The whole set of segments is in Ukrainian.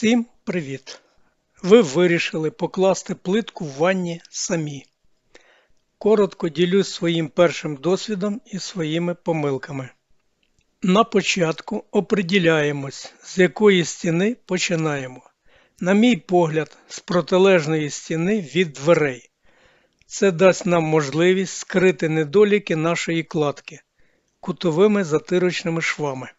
Всім привіт! Ви вирішили покласти плитку в ванні самі. Коротко ділюсь своїм першим досвідом і своїми помилками. На початку оприділяємось, з якої стіни починаємо. На мій погляд, з протилежної стіни від дверей. Це дасть нам можливість скрити недоліки нашої кладки кутовими затирочними швами.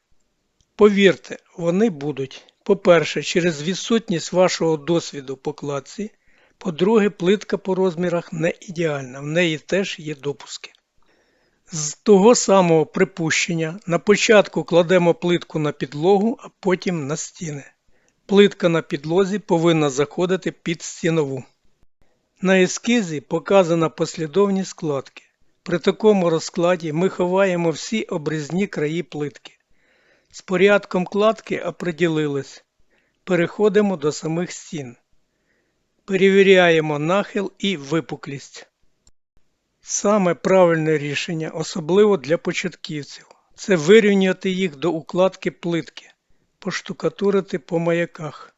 Повірте, вони будуть. По-перше, через відсутність вашого досвіду по кладці. По-друге, плитка по розмірах не ідеальна, в неї теж є допуски. З того самого припущення на початку кладемо плитку на підлогу, а потім на стіни. Плитка на підлозі повинна заходити під стінову. На ескізі показана послідовність складки. При такому розкладі ми ховаємо всі обрізні краї плитки. З порядком кладки оприділились. Переходимо до самих стін. Перевіряємо нахил і випуклість. Саме правильне рішення, особливо для початківців, це вирівняти їх до укладки плитки, поштукатурити по маяках.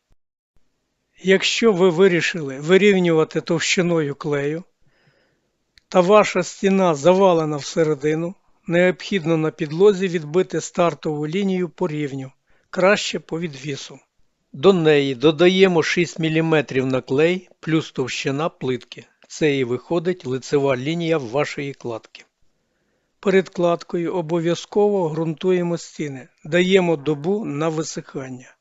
Якщо ви вирішили вирівнювати товщиною клею, та ваша стіна завалена всередину, необхідно на підлозі відбити стартову лінію по рівню, краще по відвісу. До неї додаємо 6 мм на клей плюс товщина плитки. Це і виходить лицева лінія вашої кладки. Перед кладкою обов'язково ґрунтуємо стіни, даємо добу на висихання.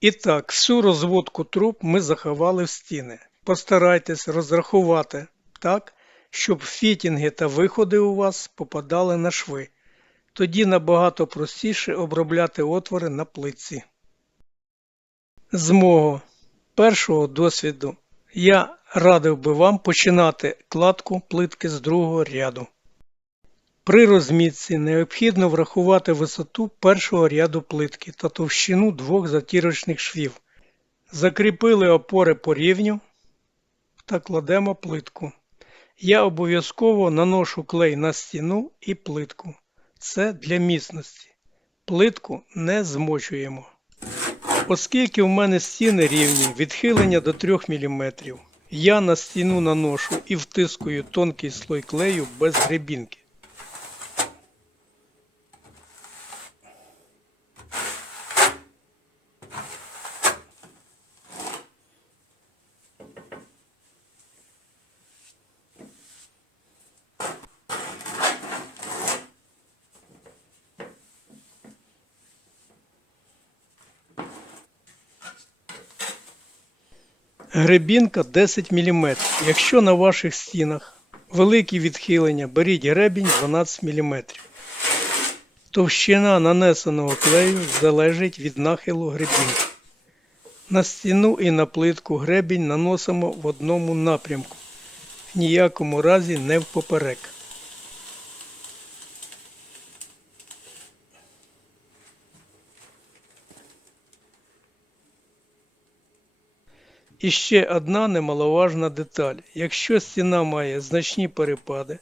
І так, всю розводку труб ми заховали в стіни. Постарайтесь розрахувати так, щоб фітінги та виходи у вас попадали на шви. Тоді набагато простіше обробляти отвори на плитці. З мого першого досвіду я радив би вам починати кладку плитки з другого ряду. При розмітці необхідно врахувати висоту першого ряду плитки та товщину двох затірочних швів. Закріпили опори по рівню та кладемо плитку. Я обов'язково наношу клей на стіну і плитку. Це для міцності. Плитку не змочуємо. Оскільки в мене стіни рівні, відхилення до 3 мм, я на стіну наношу і втискую тонкий слой клею без гребінки. Гребінка 10 мм. Якщо на ваших стінах великі відхилення, беріть гребінь 12 мм. Товщина нанесеного клею залежить від нахилу гребінки. На стіну і на плитку гребінь наносимо в одному напрямку, в ніякому разі не впоперек. І ще одна немаловажна деталь. Якщо стіна має значні перепади,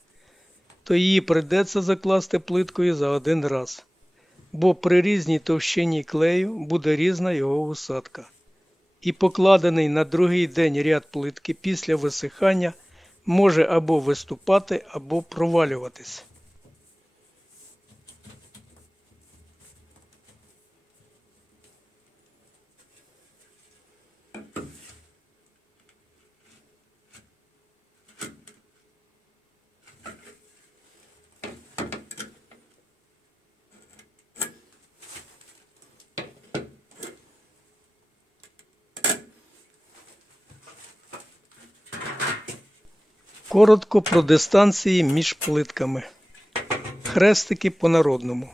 то її придеться закласти плиткою за один раз, бо при різній товщині клею буде різна його усадка. І покладений на другий день ряд плитки після висихання може або виступати, або провалюватись. Коротко про дистанції між плитками. Хрестики по-народному.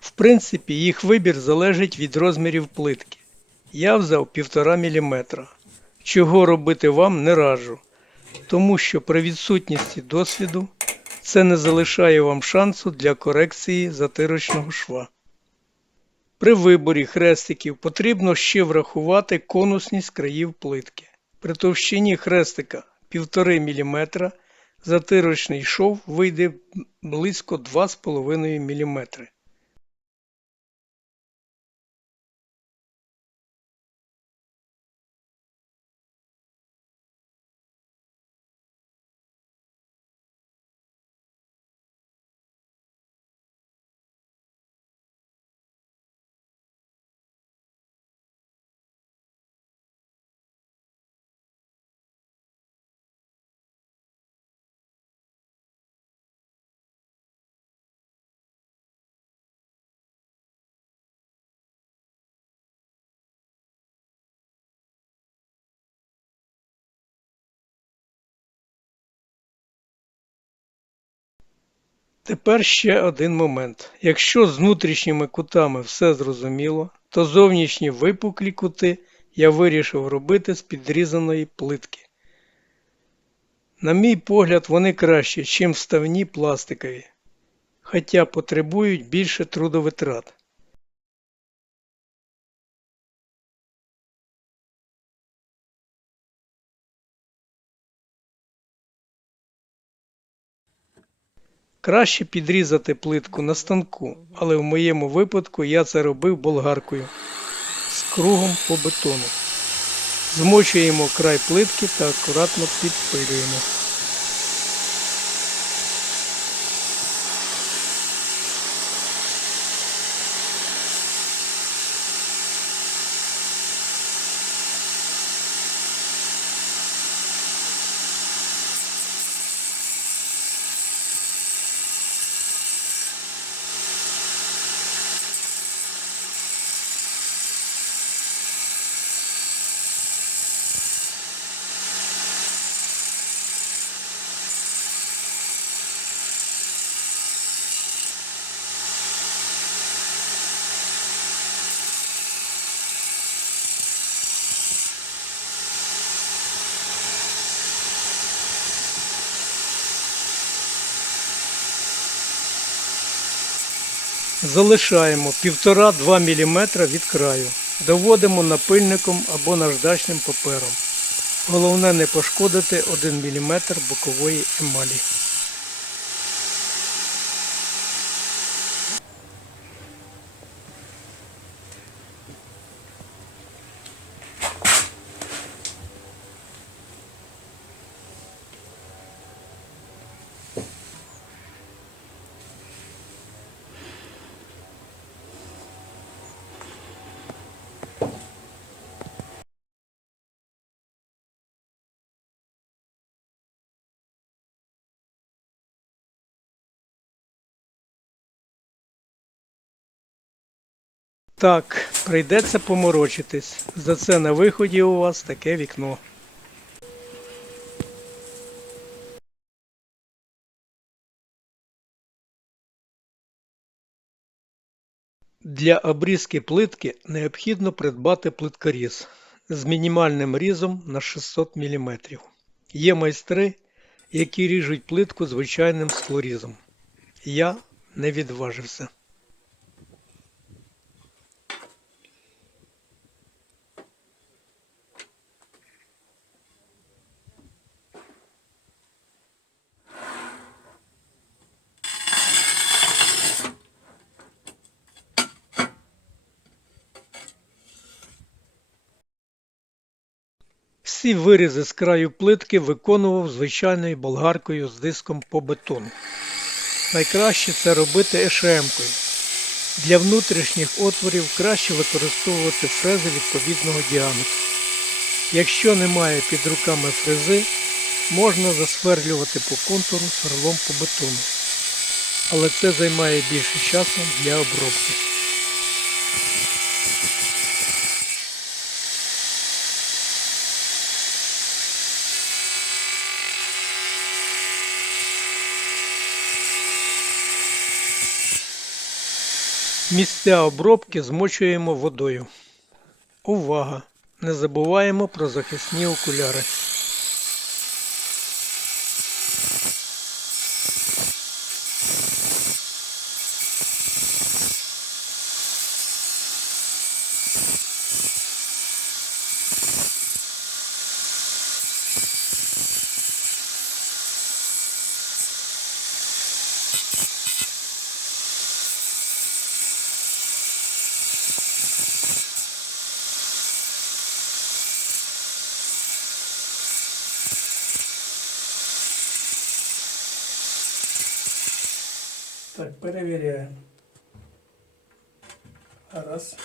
В принципі, їх вибір залежить від розмірів плитки. Я взяв 1,5 мм. Чого робити вам не раджу, тому що при відсутності досвіду це не залишає вам шансу для корекції затирочного шва. При виборі хрестиків потрібно ще врахувати конусність країв плитки. При товщині хрестика 1,5 мм затирочний шов вийде близько 2,5 мм. Тепер ще один момент. Якщо з внутрішніми кутами все зрозуміло, то зовнішні випуклі кути я вирішив робити з підрізаної плитки. На мій погляд, вони кращі, чим вставні пластикові, хоча потребують більше трудовитрат. Краще підрізати плитку на станку, але в моєму випадку я це робив болгаркою з кругом по бетону. Змочуємо край плитки та акуратно підпилюємо. Залишаємо 1,5-2 мм від краю. Доводимо напильником або наждачним папером. Головне не пошкодити 1 мм бокової емалі. Так, прийдеться поморочитись. За це на виході у вас таке вікно. Для обрізки плитки необхідно придбати плиткоріз з мінімальним різом на 600 мм. Є майстри, які ріжуть плитку звичайним склорізом. Я не відважився. Всі вирізи з краю плитки виконував звичайною болгаркою з диском по бетону. Найкраще це робити ешемкою. Для внутрішніх отворів краще використовувати фрези відповідного діаметру. Якщо немає під руками фрези, можна засверлювати по контуру сверлом по бетону. Але це займає більше часу для обробки. Місця обробки змочуємо водою. Увага! Не забуваємо про захисні окуляри. Так, перевіряємо. Раз.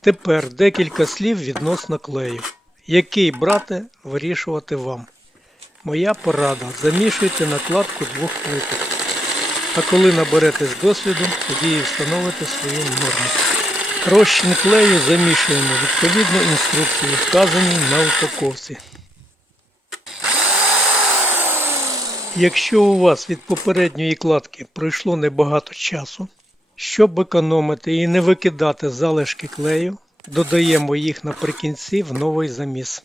Тепер декілька слів відносно клею. Який брати, вирішувати вам. Моя порада. Замішуйте накладку двох плиток. А коли наберетесь досвіду, тоді і встановите свою норму. Розчин клею замішуємо відповідно інструкції, вказаній на упаковці. Якщо у вас від попередньої кладки пройшло небагато часу, щоб економити і не викидати залишки клею, додаємо їх наприкінці в новий заміс.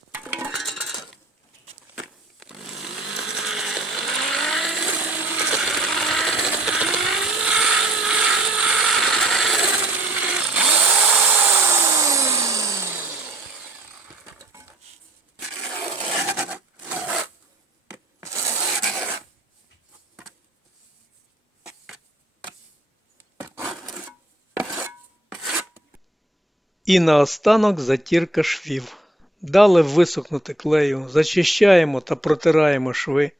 І наостанок затірка швів. Дали висохнути клею, зачищаємо та протираємо шви.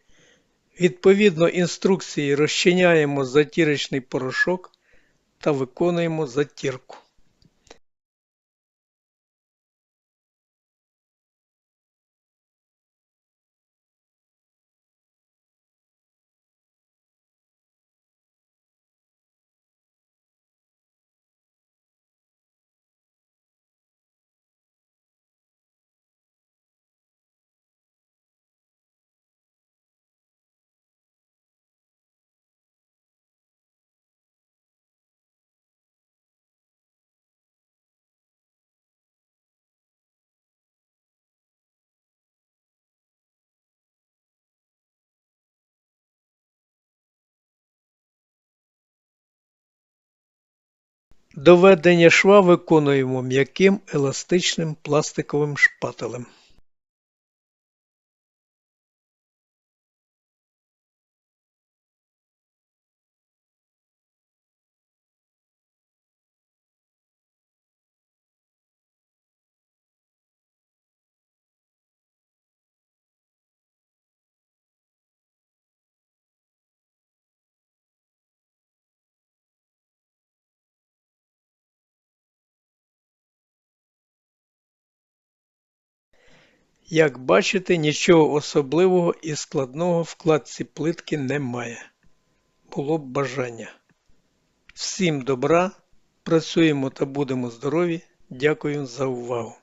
Відповідно інструкції розчиняємо затірочний порошок та виконуємо затірку. Доведення шва виконуємо м'яким еластичним пластиковим шпателем. Як бачите, нічого особливого і складного в кладці плитки немає. Було б бажання. Всім добра, працюємо та будемо здорові. Дякую за увагу.